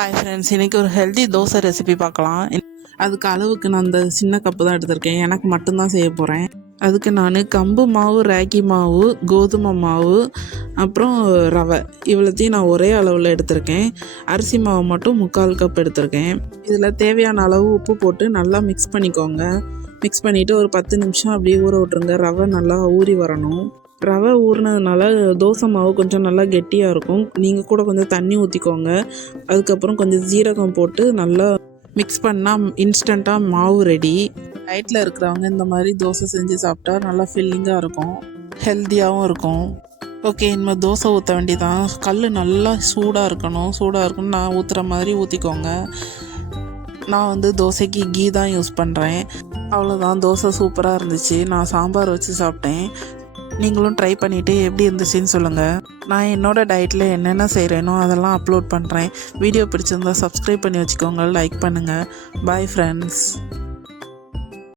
Hi friends, இன்றைக்கி ஒரு healthy dosa recipe பார்க்கலாம். அதுக்கு அளவுக்கு நான் அந்த சின்ன கப்பு தான் எடுத்திருக்கேன். எனக்கு மட்டும்தான் செய்ய போகிறேன். அதுக்கு நான் கம்பு மாவு, ராகி மாவு, கோதுமை மாவு, அப்புறம் ரவை இவ்வளோத்தையும் நான் ஒரே அளவில் எடுத்திருக்கேன். அரிசி மாவு மட்டும் 3/4 கப் எடுத்திருக்கேன். இதில் தேவையான அளவு உப்பு போட்டு நல்லா மிக்ஸ் பண்ணிக்கோங்க. மிக்ஸ் பண்ணிவிட்டு ஒரு 10 நிமிஷம் அப்படியே ஊற விட்ருங்க. ரவை நல்லா ஊறி வரணும். ரவை ஊறினதுனால தோசை மாவு கொஞ்சம் நல்லா கெட்டியாக இருக்கும். நீங்கள் கூட கொஞ்சம் தண்ணி ஊற்றிக்கோங்க. அதுக்கப்புறம் கொஞ்சம் ஜீரகம் போட்டு நல்லா மிக்ஸ் பண்ணால் இன்ஸ்டண்ட்டாக மாவு ரெடி. டயட்டில் இருக்கிறவங்க இந்த மாதிரி தோசை செஞ்சு சாப்பிட்டா நல்லா ஃபில்லிங்காக இருக்கும், ஹெல்த்தியாகவும் இருக்கும். ஓகே, இனிமேல் தோசை ஊற்ற வேண்டியதான். கல் நல்லா சூடாக இருக்கணும். நான் ஊற்றுற மாதிரி ஊற்றிக்கோங்க. நான் தோசைக்கு கீ தான் யூஸ் பண்ணுறேன். அவ்வளோதான், தோசை சூப்பராக இருந்துச்சு. நான் சாம்பார் வச்சு சாப்பிட்டேன். நீங்களும் ட்ரை பண்ணிவிட்டு எப்படி இருந்துச்சுன்னு சொல்லுங்கள். நான் என்னோடய டயட்டில் என்னென்ன செய்கிறேனோ அதெல்லாம் அப்லோட் பண்ணுறேன். வீடியோ பிடிச்சிருந்தா சப்ஸ்கிரைப் பண்ணி வச்சுக்கோங்க, லைக் பண்ணுங்கள். Bye friends.